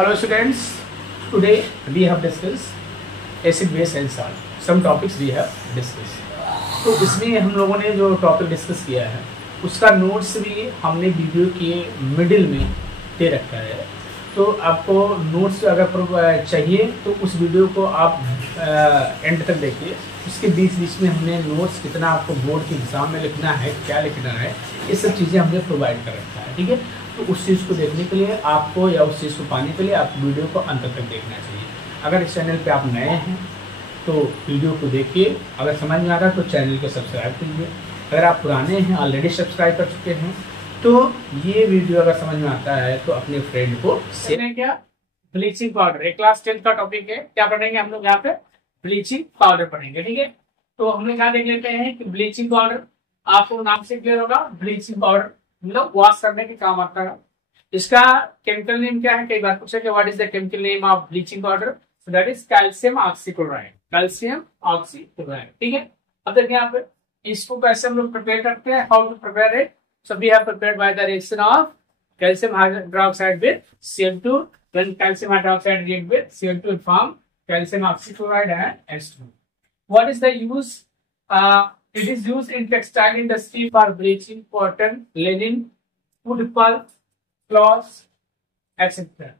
Hello students, today we have discussed acid base and salt. Some topics we have discussed. तो इसमें हम लोगों ने जो टॉपिक डिस्कस किया है उसका नोट्स भी हमने वीडियो के मिडिल में दे रखा है। तो आपको नोट्स अगर चाहिए तो उस वीडियो को आप एंड तक देखिए। उसके बीच बीच में हमने नोट्स कितना आपको बोर्ड के एग्जाम में लिखना है, क्या लिखना है, ये सब चीज़ें हमने प्रोवाइड कर रखा है। ठीक है, तो उस चीज़ को देखने के लिए आपको या उस चीज़ को पाने के लिए आप वीडियो को अंत तक देखना चाहिए। अगर इस चैनल पे आप नए हैं तो वीडियो को देखिए, अगर समझ में आ रहा है तो चैनल को सब्सक्राइब कीजिए। अगर आप पुराने हैं, ऑलरेडी सब्सक्राइब कर चुके हैं, तो ये वीडियो अगर समझ में आता है तो अपने फ्रेंड को शेयर। क्या ब्लीचिंग पाउडर, एक क्लास 10 का टॉपिक है। क्या पढ़ेंगे हम लोग यहाँ पे? ब्लीचिंग पाउडर पढ़ेंगे। ठीक है, तो हम लोग यहाँ देख लेते हैं कि ब्लीचिंग पाउडर आपको नाम से क्लियर होगा। ब्लीचिंग पाउडर मतलब वॉश करने के काम आता है। इसका केमिकल नेम क्या है? कई बार पूछा कि what is the chemical name of bleaching powder? So that is calcium oxychloride. Calcium oxychloride. ठीक है, अब देखिए यहाँ पे इसको कैसे हम लोग प्रिपेयर करते हैं। How to prepare it? So we have prepared by the reaction of calcium hydroxide with Cl2. When calcium hydroxide react with Cl2 it form calcium oxychloride and H2. What is the use? It is used in textile industry for bleaching cotton, linen, wood pulp, cloths, etc.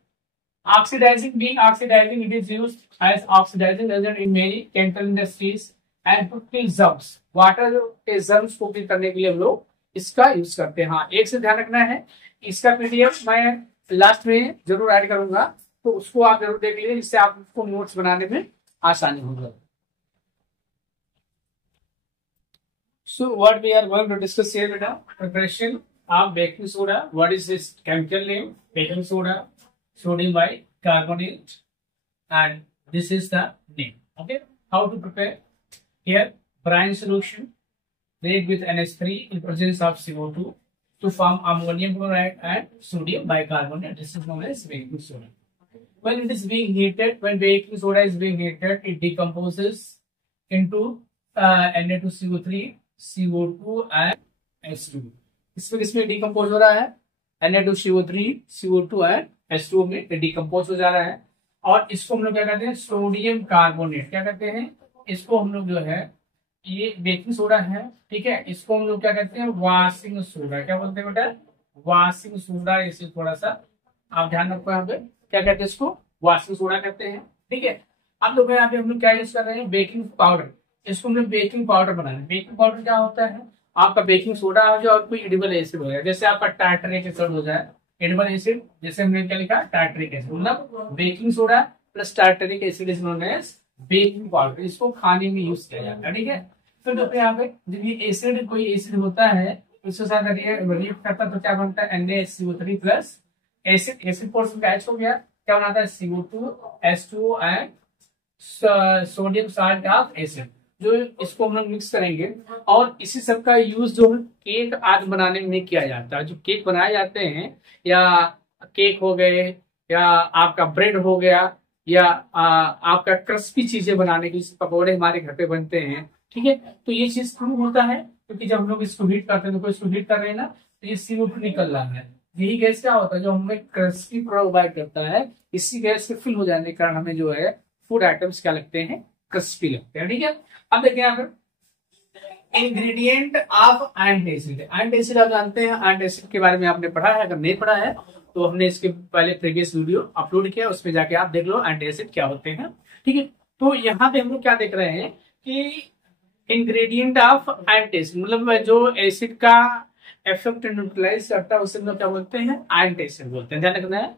Oxidizing, it is used as oxidizing agent in many chemical industries and to kill germs. Water के germs को किल करने के लिए हम लोग इसका use करते हैं। हाँ, एक से ध्यान रखना है, इसका PDF मैं लास्ट में जरूर ऐड करूंगा, तो उसको आप जरूर देख लीजिए, जिससे आपको नोट्स बनाने में आसानी होगी। So what we are going to discuss here, beta, preparation of baking soda. What is this chemical name? Baking soda, sodium bicarbonate, and this is the name. Okay, how to prepare? Here, brine solution react with NH3 in presence of CO2 to form ammonium chloride and sodium bicarbonate. This is known as baking soda. When it is being heated, when baking soda is being heated, it decomposes into Na2CO3, CO2 and H2. इसमें decompose हो रहा है, Na2CO3, CO2 and H2 में decompose हो जा रहा है। और इसको हम लोग क्या कहते हैं? Sodium carbonate. क्या कहते हैं इसको? हम लोग जो है, ये बेकिंग सोडा है, ठीक है, इसको हम लोग क्या कहते हैं? Washing soda. क्या बोलते हैं बेटा? Washing soda. इसे थोड़ा सा आप ध्यान रखो, यहाँ पे क्या कहते हैं इसको? वॉशिंग सोडा कहते हैं। ठीक है, अब लोग यहाँ पे हम लोग क्या यूज कर रहे हैं? Baking powder. इसको हम लोग बेकिंग पाउडर बना रहे हैं। बेकिंग पाउडर क्या होता है? आपका बेकिंग सोडा हो जाए और कोई एडिबल एसिड हो जाए, जैसे आपका टार्टरिक एसिड हो जाए। एडिबल एसिड जैसे हमने क्या लिखा? Tartaric acid. मतलब baking soda plus tartaric acid is known as baking powder. इसको खाने में यूज किया जाता है। ठीक है, फिर तो यहाँ पे जब ये एसिड, कोई एसिड होता है, उसके साथ रिएक्ट करता है तो क्या बनता है? NaCO3 plus acid. Acid portion का H हो गया, क्या बनाता है? CO2, H2 and sodium salt of acid. जो इसको हम लोग मिक्स करेंगे और इसी सब का यूज जो केक आदि बनाने में किया जाता है। जो केक बनाए जाते हैं, या केक हो गए, या आपका ब्रेड हो गया, या आपका क्रिस्पी चीजें बनाने के पकौड़े हमारे घर पे बनते हैं। ठीक है, तो ये चीज क्यों होता है? क्योंकि जब हम लोग इसको हीट करते हैं, तो इसको हीट कर रहे हैं ना, तो ये CO2 निकल रहा है। यही गैस क्या होता है? जो हमें क्रिस्पी प्रोवाइड करता है। इसी गैस से फिल हो जाने के कारण हमें जो है फूड आइटम्स क्या लगते हैं? क्रिस्पी लगते हैं। ठीक है, अब देखिए यहाँ पे इंग्रेडिएंट ऑफ एंटासिड। एंटासिड आप जानते हैं, एंटासिड के बारे में आपने पढ़ा है। अगर नहीं पढ़ा है तो हमने इसके पहले प्रीवियस वीडियो अपलोड किया, उसमें जाके आप देख लो एंटासिड क्या होते हैं। ठीक है, तो यहाँ पे हम लोग क्या देख रहे हैं कि इंग्रेडिएंट ऑफ एंटासिड मतलब जो एसिड का इफेक्ट न्यूट्रलाइज करता है, उसे हम लोग क्या बोलते हैं? एंटासिड बोलते हैं। ध्यान रखना है,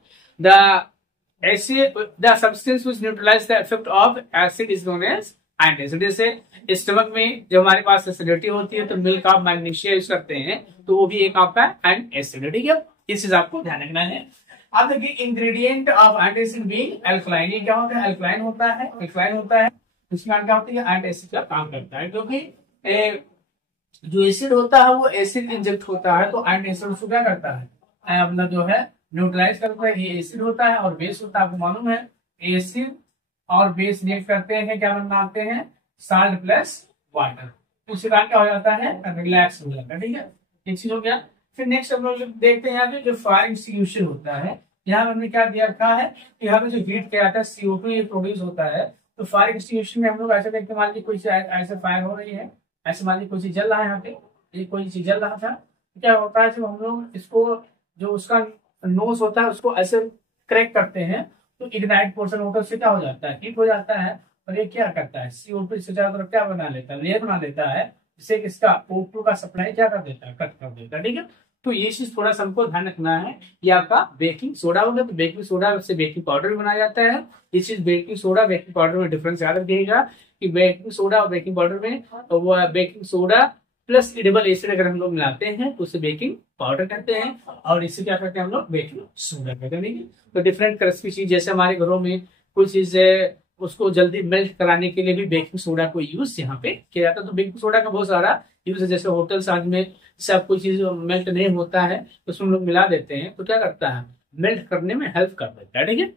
the substance which neutralize the effect of acid is known as antacid. जैसे स्टमक में जब हमारे पास एसिडिटी होती है तो मिल्क ऑफ मैग्नीशिया यूज करते हैं, तो वो भी एक आपका एंटासिड है। ठीक है, इस चीज आपको ध्यान रखना है। अब देखिए ingredient of antacid being alkaline. ये क्या होता है? अल्कलाइन होता है। अल्कलाइन होता है, इसमें क्या होती है? एंटासिड का काम करता है। क्योंकि जो एसिड होता है वो एसिड इंजेक्ट होता है, तो एंटासिड उसको क्या करता है? अपना जो है न्यूट्रलाइज करता है। ये एसिड होता है और बेस होता है, आपको मालूम है। एसिड और बेस रिएक्ट करते हैं, क्या बनाते हैं? Salt plus water. उसके बाद क्या हो जाता है? रिलैक्स हो जाता है। ठीक है, एक चीज हो गया। फिर नेक्स्ट हम लोग देखते हैं यहाँ पे जो फायरिंग सॉल्यूशन होता है, यहाँ हमने क्या दिया रखा है, यहाँ पे जो हीट क्या आता है CO2 ये प्रोड्यूस होता है। तो फायर एक्सटिंग्विशन में हम लोग ऐसे देखते हैं, मान लीजिए कोई चीज ऐसे फायर हो रही है, ऐसे मान लीजिए कोई चीज जल रहा है, यहाँ पे ये कोई चीज जल रहा था, तो क्या होता है जब हम लोग इसको जो उसका नोज होता है उसको ऐसे क्रैक करते हैं तो इग्नाइट पोर्शन होकर उससे क्या हो जाता है, हीट हो जाता है। और ये क्या करता है, CO2 इससे चारों तरफ क्या बना लेता है, लेयर बना लेता है, जिससे इसका O2 का सप्लाई क्या कर देता है, कट कर देता है। ठीक है, तो ये चीज थोड़ा सा हमको ध्यान रखना है। ये आपका बेकिंग सोडा होगा, तो बेकिंग सोडा से बेकिंग पाउडर भी बनाया जाता है। ये चीज बेकिंग सोडा बेकिंग पाउडर में डिफरेंस याद रखिएगा कि बेकिंग सोडा और बेकिंग पाउडर में वो baking soda plus edible acid अगर हम लोग मिलाते हैं तो उसे बेकिंग पाउडर कहते हैं, और इससे क्या करते हैं हम लोग, बेकिंग सोडा कहते हैं। ठीक है, तो डिफरेंट क्रिस्पी चीज, जैसे हमारे घरों में कोई चीज उसको जल्दी मेल्ट कराने के लिए भी बेकिंग सोडा को यूज यहाँ पे किया जाता है। तो बेकिंग सोडा का बहुत सारा यूज है, जैसे होटल्स आज में सब कोई चीज मेल्ट नहीं होता है तो उसमें लोग मिला देते हैं, तो क्या करता है, मेल्ट करने में हेल्प कर देता है। ठीक है,